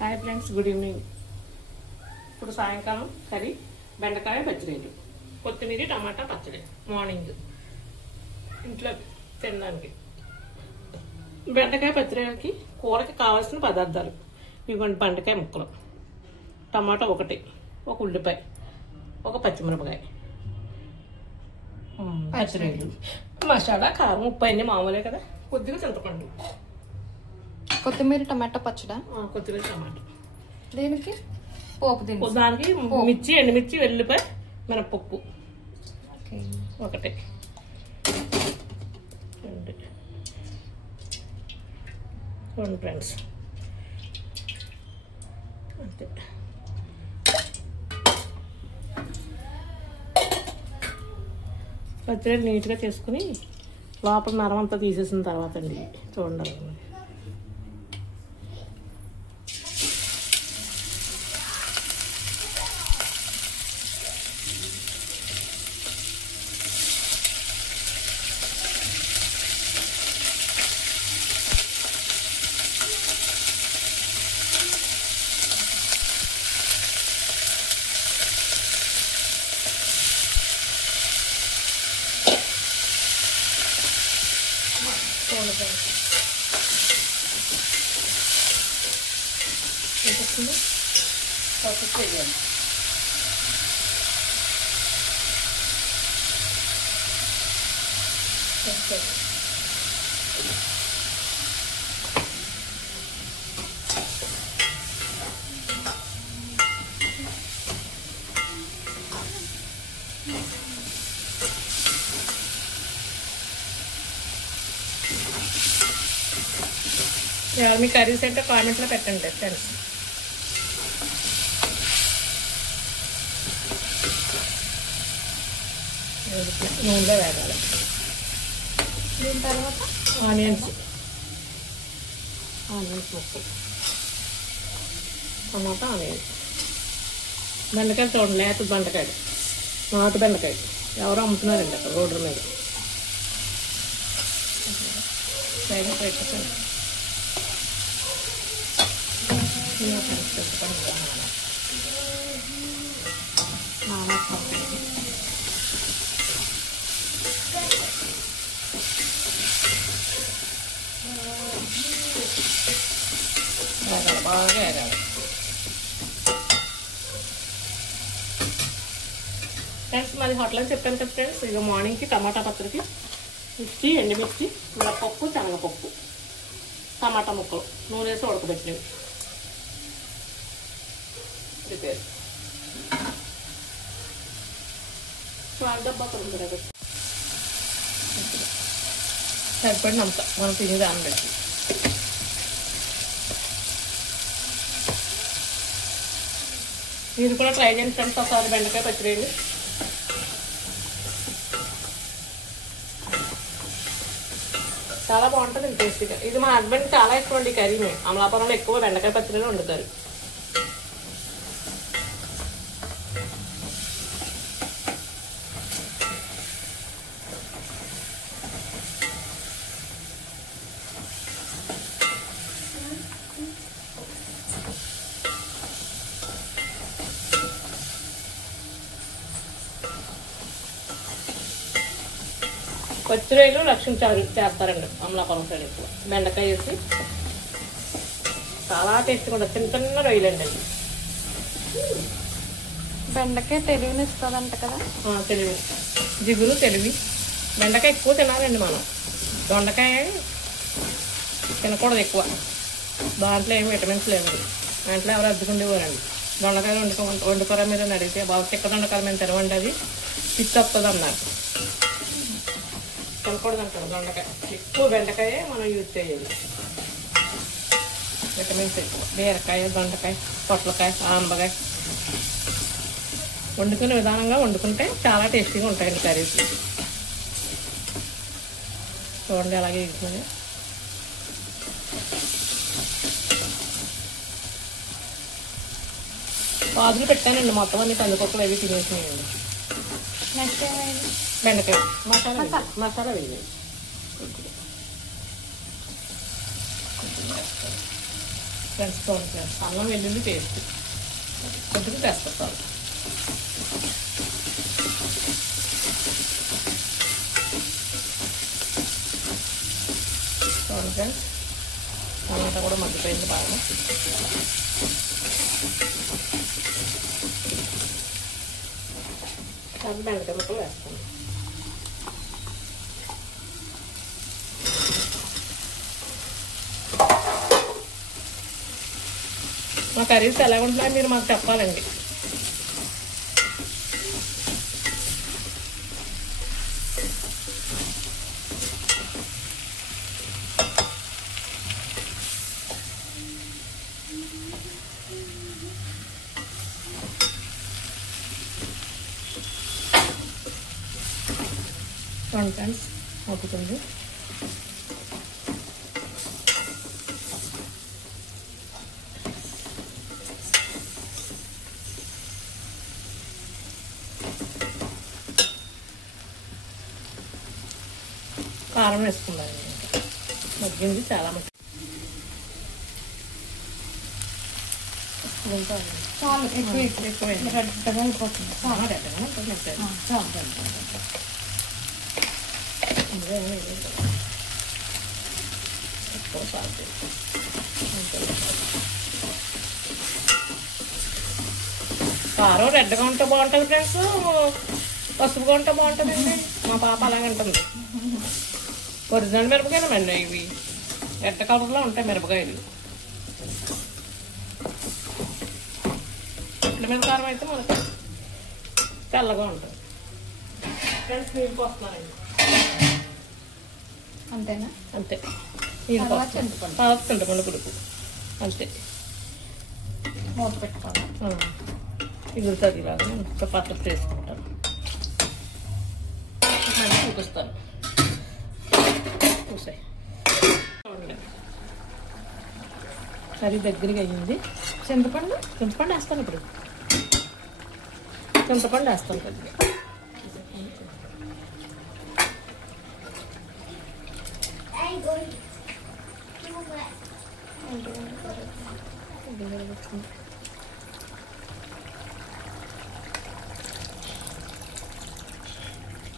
Hi friends, good evening. ఇప్పుడు సాయంకాలం curry బెండకాయ పచ్చడి, కొత్తిమీర టమాటా పచ్చడి. మార్నింగ్ ఇంట్లో తినడానికి. బెండకాయ పచ్చడికి కూరకి కావాల్సిన పదార్థాలు ఇవ్వండి: బెండకాయ ముక్కలు, టమాటా ఒకటి, ఒక ఉల్లిపాయ, ఒక పచ్చిమిరపకాయ, పచ్చడి, మసాలా, కారం, ఉప్పు అన్నీ మామూలే కదా. కొద్దిగా చింతపండు, కొత్తిమీర టమాటా పచ్చడా. కొత్తిమీర టమాటా దేనికి? పోపు దినుసు. దానికి మిర్చి, ఎండుమిర్చి, వెల్లుల్లిపాయ, మినపప్పు ఒకటి, రెండు ఫ్రెండ్స్ అంతే. పచ్చడి నీట్గా చేసుకుని లోపల నరం అంతా తీసేసిన తర్వాత అండి చూడండి. మీ కర్రీస్ అంటే కామెంట్లో పెట్టండి ఫ్రెండ్స్. నూనెలో వేగాలి. దీని తర్వాత ఆనియన్స్ ముక్కలు, టమాటా, ఆనియన్స్, బెండకాయలు చూడండి, లేత బెండకాయలు, నాటు బెండకాయలు ఎవరో అమ్ముతున్నారండి అక్కడ రోడ్డు మీద. పెట్టండి. బాగా ఎగాలి ఫ్రెండ్స్. మాది హోటల్ అని చెప్పాను కదా ఫ్రెండ్స్. ఇక మార్నింగ్కి టమాటా పచ్చడికి మిర్చి, ఎండుమిర్చి, మినపప్పు, శనగపప్పు, టమాటా ముక్కలు నూనె వేసి ఉడకబెట్టినవి ప్రిపేర్. డబ్బా తొందరగా సరిపడినంత మనం తినేది ఆనబెట్టి. మీరు కూడా ట్రై చేయండి ఫ్రెండ్స్ ఒకసారి బెండకాయ పచ్చడి. చాలా బాగుంటుంది టేస్టీగా. ఇది మా హస్బెండ్ చాలా ఇష్టం అండి కర్రీ. మేము అమలాపురంలో ఎక్కువ బెండకాయ పచ్చడినే వండుతారు. పచ్చిరొయ్యలు లక్షించారు చేస్తారండి అమలాపురం సైడ్ ఎక్కువ. బెండకాయ వేసి చాలా టేస్ట్గా ఉంటుంది. చిన్న చిన్న రొయ్యలండి అది. బెండకాయ తెలివిని ఇస్తుందంట కదా. తెలివి, జిగురు, తెలివి. బెండకాయ ఎక్కువ తినాలండి మనం. దొండకాయ తినకూడదు ఎక్కువ. దాంట్లో ఏమి విటమిన్స్ లేవండి. దాంట్లో ఎవరు అద్దుకుండేవారండి. దొండకాయలు వండుకోరా మీద అడిగితే బాగా చిక్క దొండకాయలు మేము తినవండి, అది పిచ్చి వస్తుంది అన్నారు. తినకూడదు అంటారు. దొండకాయ ఎక్కువ బెండకాయ మనం యూజ్ చేయాలి. విటమిన్స్ ఎక్కువ. బీరకాయ, దొండకాయ, పొట్లకాయ, ఆంబకాయ వండుకునే విధానంగా వండుకుంటే చాలా టేస్టీగా ఉంటాయండి కర్రీస్. చూడండి అలాగే ఇస్తుంది. పాదులు పెట్టానండి మొత్తం అన్ని కందిపప్పులు అవి తినేసినాయండి. నెక్స్ట్ ఏమైంది? బెండకాయ మసాలా వేయాలి. ఫ్రెండ్స్ ఫ్రెండ్స్ అల్లం వెల్లుల్లి పేస్ట్ కొద్దిగా తెస్తాను. చూడండి ఫ్రెండ్స్ టమాటా కూడా మగ్గిపోయింది బాగా. బెండకాయ ముక్కలు వేస్తాను. మా కర్రీస్ ఎలా ఉంటున్నాయో మీరు మాకు చెప్పాలండి. చూడండి ఫ్రెండ్స్ మగ్గుతుంది. కారం వేసుకున్నాను. మగ్గింది చాలా మగ్గి చాలు ఎక్కువ ఎక్కువైంది. రెడ్గా అయిపోతుంది. చాలా రెడ్గా ఉంటుంది. చాలు ఎక్కువ సాల్ట్ కారం రెడ్గా ఉంటే బాగుంటుంది ఫ్రెండ్స్, పసుపుగా ఉంటే బాగుంటుందండి. మా పాప అలాగంటుంది. ఒరిజినల్ మిరపకాయలు అండి ఇవి, రెడ్ కలర్లో ఉంటాయి మిరపకాయలు. ఇట్ల మీద కారం అయితే మనకి తెల్లగా ఉంటుంది. ఫ్రెండ్స్ నీళ్ళు పోస్తున్నానండి. అంతేనా? అంతే. నీళ్ళు తర్వాత చింతపండు పులుపు అంతే. మూత పెట్టుకోవాలి. మిగులుతుంది ఇలాగా ఇంకా పచ్చడి చేసుకుంటాను. మళ్ళీ చూపిస్తాను. చూసాయి కర్రీ దగ్గరగా అయ్యింది. చింతపండు వేస్తాను. ఇప్పుడు చింతపండు వేస్తాను కొద్దిగా.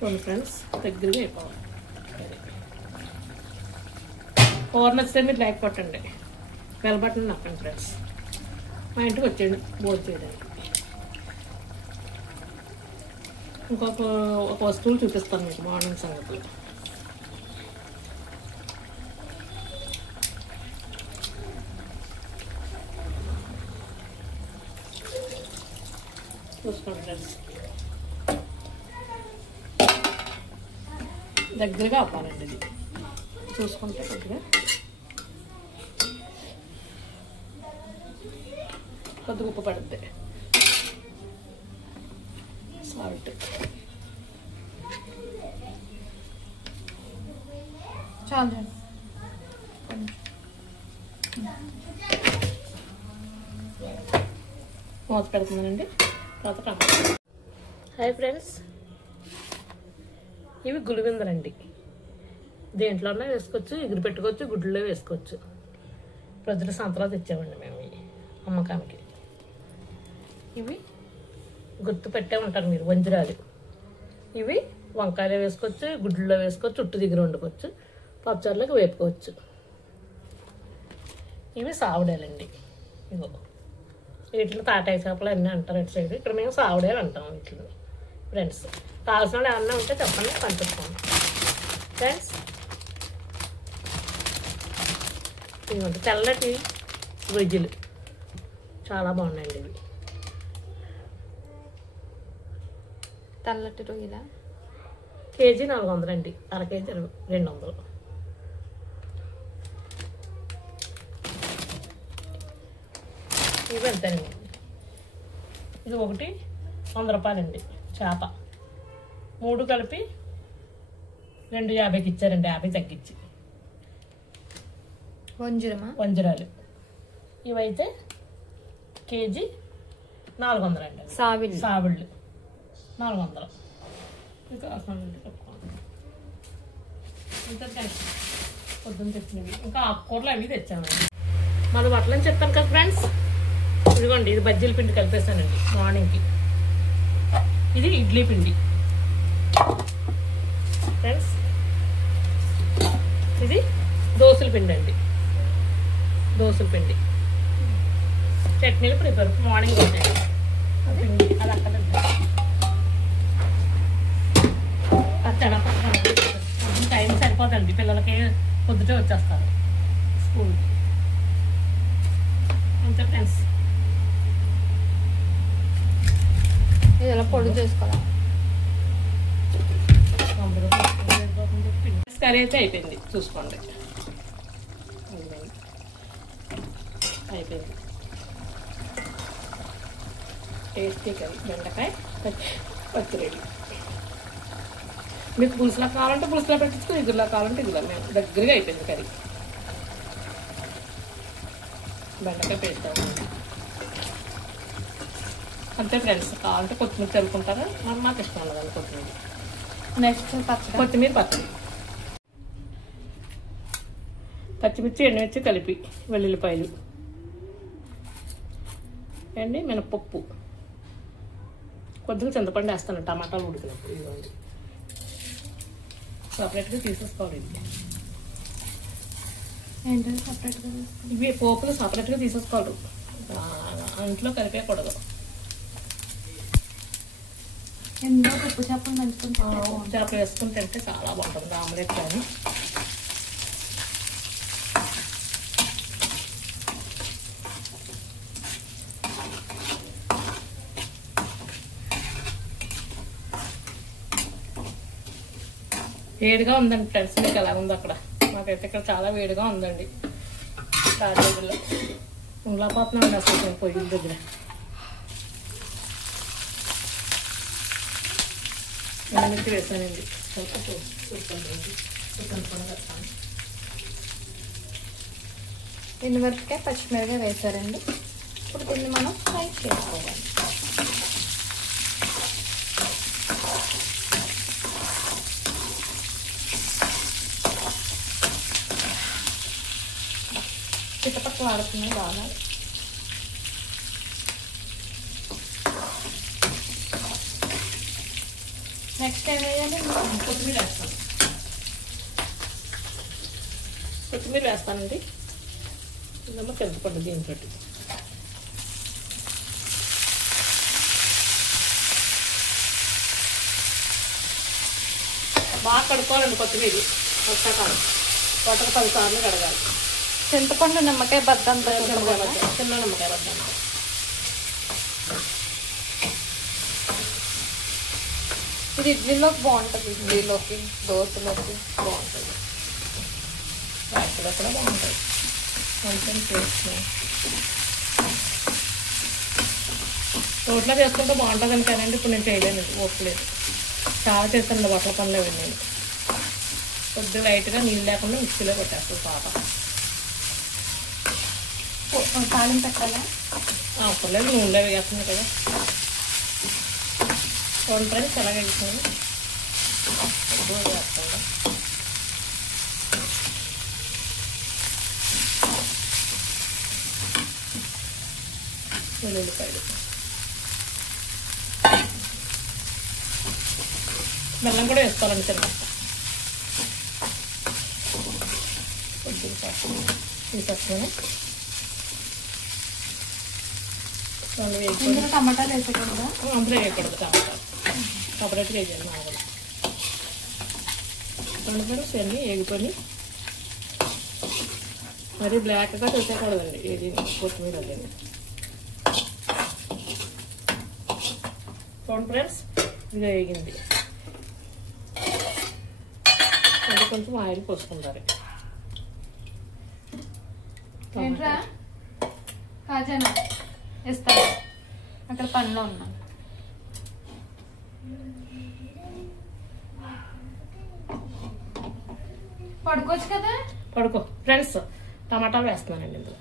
చూడండి ఫ్రెండ్స్ దగ్గరగా అయిపోవాలి. కూర నచ్చితే మీరు లైక్ కొట్టండి, బెల్ బటన్ నొక్కండి ఫ్రెండ్స్. మా ఇంటికి వచ్చేయండి భోజనం చేయడానికి. ఒక వస్తువులు చూపిస్తాను మీకు మార్నింగ్ సంగతులు. చూసుకోండి ఫ్రెండ్స్, దగ్గరగా అవ్వాలండి. ఇది చూసుకుంటే కొద్దిగా ఉప్పు పడుద్ది, సాల్ట్ చాలు. మూత పెడుతున్నానండి. తర్వాత టమాటా. హాయ్ ఫ్రెండ్స్, ఇవి గులివిందరండి. దేంట్లోనే వేసుకోవచ్చు, ఎగురు పెట్టుకోవచ్చు, గుడ్లలో వేసుకోవచ్చు. ప్రొద్దున సంతలో తెచ్చామండి మేము ఇవి అమ్మకానికి. ఇవి గుర్తు పెట్టే ఉంటారు మీరు, వంజరాలు. ఇవి వంకాయలో వేసుకోవచ్చు, గుడ్లలో వేసుకోవచ్చు, చుట్టు దగ్గర వండుకోవచ్చు, పచ్చళ్ళకి వేపుకోవచ్చు. ఇవి సావుడాలండి. ఇగో వీటిని తాటాయి చేపలు అన్నీ అంటారు ఇటు సైడ్. ఇక్కడ మేము సావుడాలు అంటాం వీటిని. ఫ్రెండ్స్ కావాల్సిన వాళ్ళు ఏమన్నా ఉంటే చెప్పండి, పంపిస్తాను. ఫ్రెండ్స్ ఇవ్వండి తెల్లటి రొయ్యలు చాలా బాగున్నాయండి. ఇవి తెల్లటి రొయ్యలా? కేజీ 400 అండి, అర కేజీ 200. ఇవి ఎంతేనండి? ఇది ఒకటి 100 రూపాయలండి చేప. 3 కలిపి 250కి ఇచ్చారండి, 50 తగ్గించి. వంజరాలు ఇవైతే కేజీ 400 అండి. సావిళ్ళు 400. ఇంకా పొద్దున్న తెచ్చినవి. ఇంకా ఆకుకూరలు అవి తెచ్చామండి. మళ్ళీ బట్టలు అని చెప్పాను కదా ఫ్రెండ్స్. ఇదిగోండి, ఇది బజ్జీల పిండి కలిపేసానండి మార్నింగ్కి. ఇది ఇడ్లీ పిండి ఫ్రెండ్స్. ఇది దోశల పిండి అండి, దోశల పిండి. చట్నీలు ప్రిపేర్ మార్నింగ్ ఉంటాయి. పిండి అది అక్కడ టైం సరిపోదండి, పిల్లలకి పొద్దుటే వచ్చేస్తారు స్కూల్కి. అంతే ఫ్రెండ్స్. ఇది ఎలా పొడి చేసుకోవాలి. కర్రీ అయితే అయిపోయింది, చూసుకోండి. అయిపోయింది టేస్టీ కర్రీ, బెండకాయ పచ్చిరెడ్డి. మీకు పులుసులా కావాలంటే పులుసులా పెట్టించుకుని, ఇగురులా కావాలంటే ఇగురులా. మేము దగ్గరగా అయిపోయింది కర్రీ. బెండకాయ పేస్ట్ అవ్వండి అంతే ఫ్రెండ్స్. కావాలంటే కొత్తిమీర చల్లుకుంటారా, మరి మాకు ఇష్టం ఉండదు కొత్తిమీర. నెక్స్ట్ పచ్చడి, కొత్తిమీర పచ్చడి, పచ్చిమిర్చి ఎండుమిర్చి కలిపి, వెల్లుల్లిపాయలు అండి, మినపప్పు, కొద్దిగా చింతపండు వేస్తాను టమాటాలు ఉడికినప్పుడు. ఇదిగోండి సపరేట్గా తీసేసుకోవాలి. ఇది ఏంటంటే సపరేట్గా ఇవి పోపులు సపరేట్గా తీసేసుకోవాలి, ఇంట్లో కలిపేయకూడదు. ఎందులో ఉప్పు చేపలు నంచుకుంటాం. ఉప్పు చేపలు వేసుకుంటే చాలా బాగుంటుంది ఆమ్లెట్ కానీ. వేడిగా ఉందండి ఫ్రెండ్స్, మీకు ఎలా ఉంది అక్కడ? మాకైతే ఇక్కడ చాలా వేడిగా ఉందండి. రాజేగుల్లో ఉండలేకపోతున్నామండి అసలు నేను పొయ్యి దగ్గర. ఎండుమిర్చి వేసానండి, ఎండుమిరపకాయ పచ్చిమిరపకాయ వేసారండి. ఇప్పుడు దీన్ని మనం ఫ్రై చేసుకోవాలి. చిట్టపక్కల ఆడుతున్నాయి బాగా. నెక్స్ట్ ఏం వేయాలి? కొత్తిమీర వేస్తాను, కొత్తిమీర వేస్తానండి. ఇదేమో చింతపండు దీంతో బాగా కడుక్కోవాలండి. కొత్తిమీర వర్షాకాలం వాటర్ 10 సార్లు కడగాలి. చింతపండు నిమ్మకాయ బద్దంతా చిన్న నిమ్మకాయ బద్దాం. ఇది ఇడ్లీలోకి బాగుంటుంది, ఇడ్లీలోకి దోశలోకి బాగుంటుంది, రాత్రిలో కూడా బాగుంటుంది. కొంచెం టేస్ట్ రోట్లో చేసుకుంటే బాగుంటుందని కానండి, ఇప్పుడు నేను చేయలేను, ఓపలేదు. చాలా చేస్తాను బట్టల పనులు అవి. నేను కొద్దిగా లైట్గా నీళ్ళు లేకుండా మిక్సీలో కొట్టేస్తాను పాప. తాళం పెట్టాలా? అవసరం నూనెలో వేస్తుంది కదా. వంటని చాలా వేస్తున్నాను వేస్తాను. వెల్లుల్లిపాయలు, బెల్లం కూడా వేసుకోవాలండి. చిన్న కొద్దిగా తీసేసుకొని టమాటాలు వేసేకూడదా? అందులో వేయకూడదు టమాటాలు, సపరేట్గా వేయాలి. మామూలు టమాటాలు అన్నీ వేగుకొని మరి బ్లాక్గా చూసేయకూడదండి ఏది కొత్తిమీర. అదండి చూడండి ఫ్రెండ్స్, ఇది వేగింది. అది కొంచెం ఆయిల్ పోసుకుంటారు. ఏంట్రా కాజానా ఇస్తాను, అక్కడ పనిలో ఉన్నాను. పడుకోవచ్చు కదా? పడుకో ఫ్రెండ్స్. టమాటాలు వేస్తున్నానండి ఇందులో.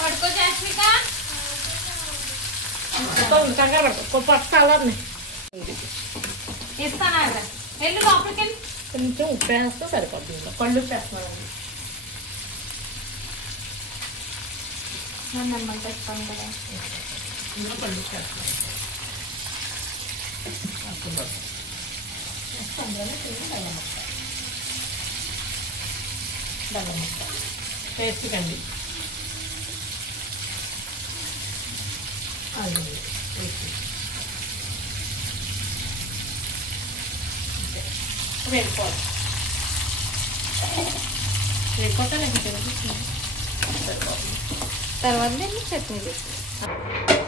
పడుకో జాస్మిక. కంగారు పడుకో, పట్టు అలా ఇస్తానా? వెళ్ళు లోపలికి వెళ్ళి. కొంచెం ఉప్పు వేస్తే సరిపోతుంది. ఇందులో కళ్ళు ఉప్పు వేస్తున్నానండి. మనం నెమ్మది పెట్టుకోండి కదా. ఇందులో పళ్ళు చేస్తాం. అందులోనే బెల్లం ముక్క టేస్ట్ కండి. అది వేసుకోవాలి. వేసుకోవటం తర్వాత దీన్ని చట్నీ వేసి